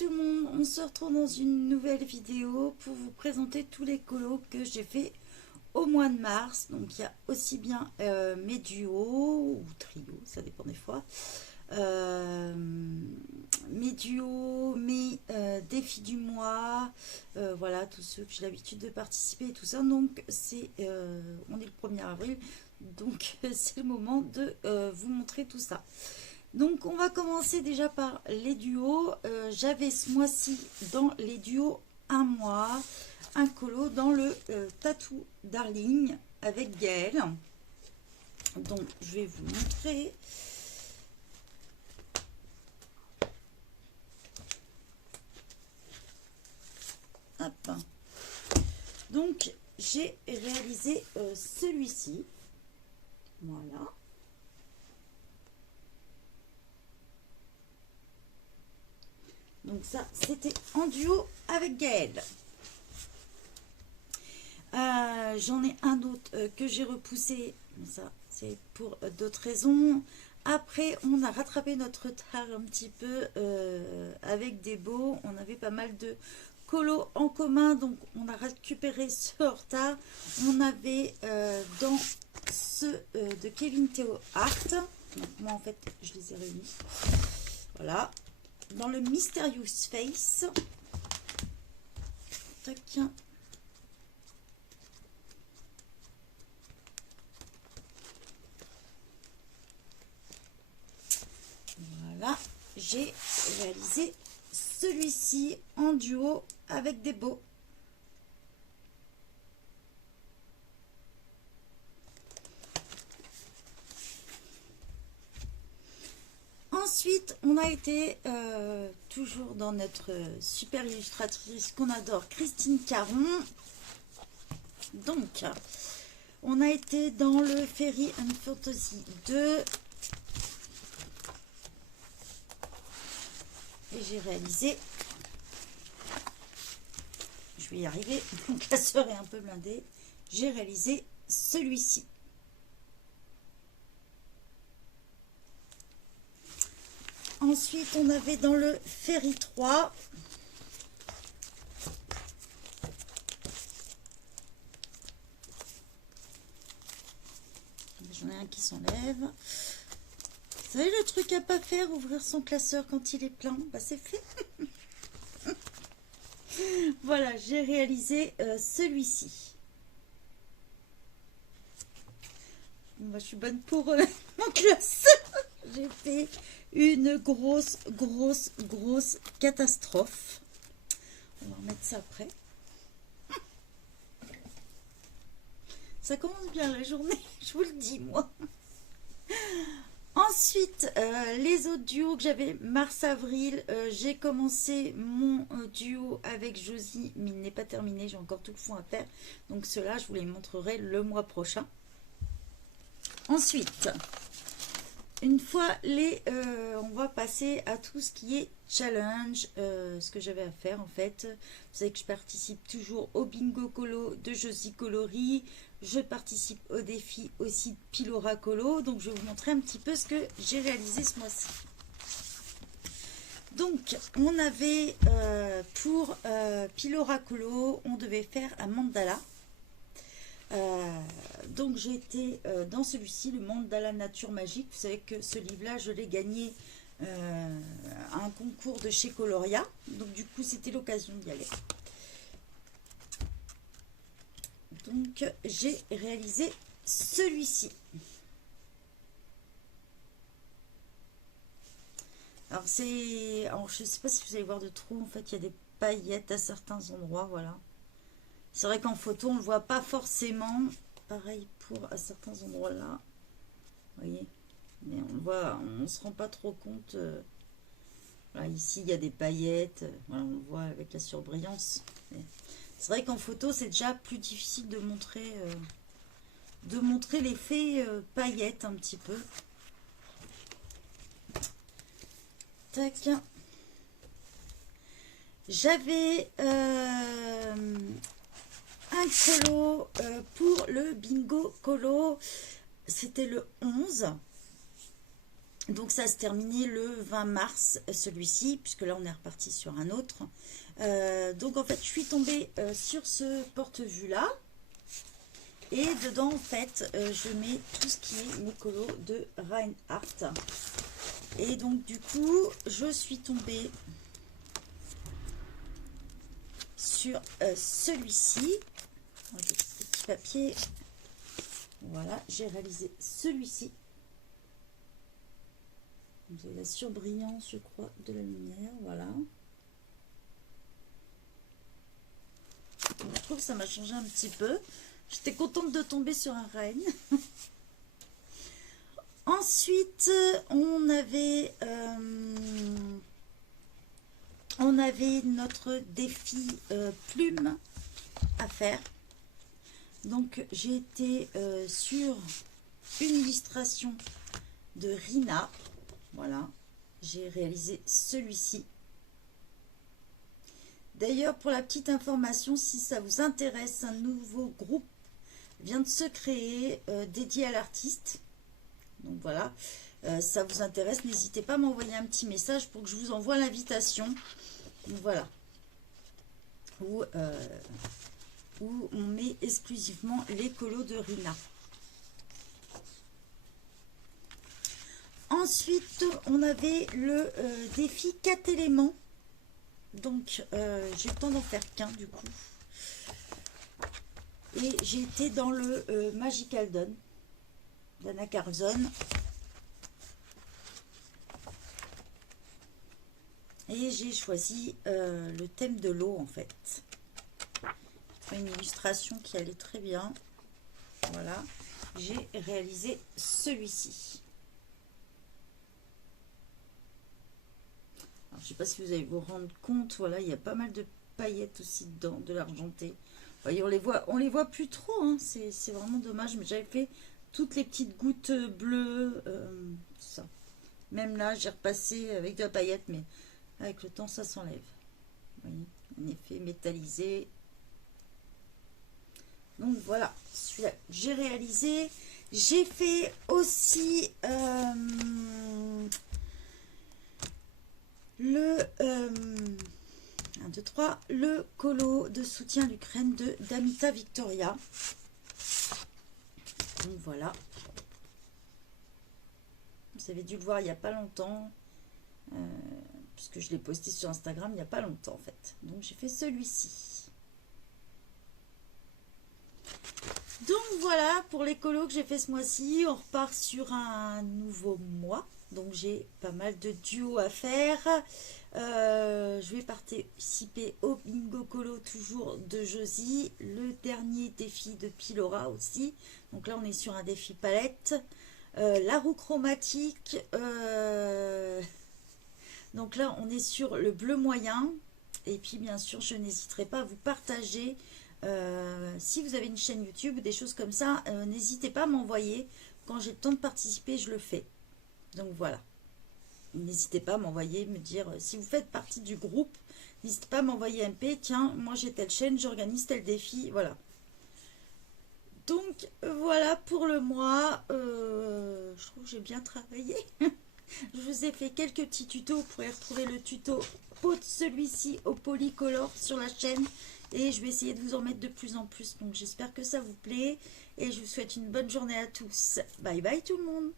tout le monde, on se retrouve dans une nouvelle vidéo pour vous présenter tous les colos que j'ai fait au mois de mars. Donc il y a aussi bien mes duos ou trios, ça dépend des fois, mes duos, mes défis du mois, voilà, tous ceux que j'ai l'habitude de participer et tout ça. Donc c'est on est le 1er avril, donc c'est le moment de vous montrer tout ça. Donc on va commencer déjà par les duos. J'avais ce mois-ci dans les duos un mois, un colo dans le Tattoo Darling avec Gaëlle. Donc je vais vous montrer. Hop. Donc j'ai réalisé celui-ci. Voilà. Donc ça, c'était en duo avec Gaëlle. J'en ai un autre que j'ai repoussé. Ça, c'est pour d'autres raisons. Après, on a rattrapé notre retard un petit peu avec des beaux. On avait pas mal de colos en commun, donc on a récupéré ce retard. On avait dans ceux de Kevin Theo Art. Donc moi, en fait, je les ai réunis. Voilà. Dans le Mysterious Face. Tac. Voilà. J'ai réalisé celui-ci en duo avec des beaux. Ensuite, on a été toujours dans notre super illustratrice qu'on adore, Christine Caron. Donc, on a été dans le Fairy and Fantasy 2. Et j'ai réalisé, je vais y arriver, donc la sœur est un peu blindée, j'ai réalisé celui-ci. Ensuite, on avait dans le Fairy 3. J'en ai un qui s'enlève. Vous savez le truc à pas faire, ouvrir son classeur quand il est plein, bah c'est fait. Voilà, j'ai réalisé celui-ci. Moi, je suis bonne pour mon classeur. J'ai fait une grosse catastrophe. On va remettre ça après. Ça commence bien la journée, je vous le dis, moi. Ensuite, les autres duos que j'avais mars-avril, j'ai commencé mon duo avec Josie, mais il n'est pas terminé, j'ai encore tout le fond à faire. Donc cela, je vous les montrerai le mois prochain. Ensuite, une fois on va passer à tout ce qui est challenge, ce que j'avais à faire en fait. Vous savez que je participe toujours au bingo colo de Josie Coloris. Je participe au défi aussi de Pilora Colo. Donc je vais vous montrer un petit peu ce que j'ai réalisé ce mois-ci. Donc on avait pour Pilora Colo, on devait faire un mandala. Donc j'ai été dans celui-ci, le Mandala Nature Magique. Vous savez que ce livre-là, je l'ai gagné à un concours de chez Coloria. Donc du coup, c'était l'occasion d'y aller. Donc j'ai réalisé celui-ci. Alors je ne sais pas si vous allez voir de trop. En fait, il y a des paillettes à certains endroits, voilà. C'est vrai qu'en photo, on ne le voit pas forcément. Pareil pour à certains endroits là. Vous voyez. Mais on le voit, on ne se rend pas trop compte. Voilà, ici, il y a des paillettes. Voilà, on le voit avec la surbrillance. C'est vrai qu'en photo, c'est déjà plus difficile de montrer l'effet paillettes un petit peu. Tac. J'avais un colo pour le bingo colo, c'était le 11. Donc ça se terminait le 20 mars, celui-ci, puisque là on est reparti sur un autre. Donc en fait je suis tombée sur ce porte-vue là. Et dedans en fait je mets tout ce qui est mes colos de Reinhardt. Et donc du coup je suis tombée sur celui-ci. Des petits papiers. Voilà, j'ai réalisé celui-ci. Vous avez la surbrillance, je crois, de la lumière. Voilà. Donc, je trouve que ça m'a changé un petit peu. J'étais contente de tomber sur un Reine. Ensuite, on avait notre défi plume à faire. Donc, j'ai été sur une illustration de Rina. Voilà, j'ai réalisé celui-ci. D'ailleurs, pour la petite information, si ça vous intéresse, un nouveau groupe vient de se créer dédié à l'artiste. Donc voilà, ça vous intéresse, n'hésitez pas à m'envoyer un petit message pour que je vous envoie l'invitation. Donc voilà, où on met exclusivement les colos de Rina. Ensuite, on avait le défi 4 éléments. Donc, j'ai le temps d'en faire qu'un du coup. Et j'ai été dans le Magical Dawn d'Anna Carlson. Et j'ai choisi le thème de l'eau en fait. Une illustration qui allait très bien. Voilà. J'ai réalisé celui-ci. Je ne sais pas si vous allez vous rendre compte, voilà, il y a pas mal de paillettes aussi dedans, de l'argenté. Voyez, on les voit plus trop, hein, c'est vraiment dommage, mais j'avais fait toutes les petites gouttes bleues, tout ça. Même là, j'ai repassé avec de la paillette, mais avec le temps, ça s'enlève. Vous voyez, un effet métallisé. Donc voilà, celui-là, j'ai réalisé. J'ai fait aussi le 1, 2, 3, le colo de soutien l'Ukraine de Damita Victoria. Donc voilà. Vous avez dû le voir il n'y a pas longtemps. Puisque je l'ai posté sur Instagram il n'y a pas longtemps en fait. Donc j'ai fait celui-ci. Donc voilà pour les colos que j'ai fait ce mois-ci. On repart sur un nouveau mois. Donc j'ai pas mal de duos à faire. Je vais participer au bingo colo toujours de Josie. Le dernier défi de Pilora aussi. Donc là on est sur un défi palette. La roue chromatique. Donc là on est sur le bleu moyen. Et puis bien sûr je n'hésiterai pas à vous partager. Si vous avez une chaîne YouTube, des choses comme ça, n'hésitez pas à m'envoyer. Quand j'ai le temps de participer, je le fais. Donc voilà. N'hésitez pas à m'envoyer, me dire si vous faites partie du groupe. N'hésitez pas à m'envoyer MP. Tiens, moi j'ai telle chaîne, j'organise tel défi. Voilà. Donc voilà pour le mois. Je trouve que j'ai bien travaillé. Je vous ai fait quelques petits tutos. Vous pourrez retrouver le tuto de celui-ci au polycolore sur la chaîne. Et je vais essayer de vous en mettre de plus en plus. Donc j'espère que ça vous plaît. Et je vous souhaite une bonne journée à tous. Bye bye tout le monde.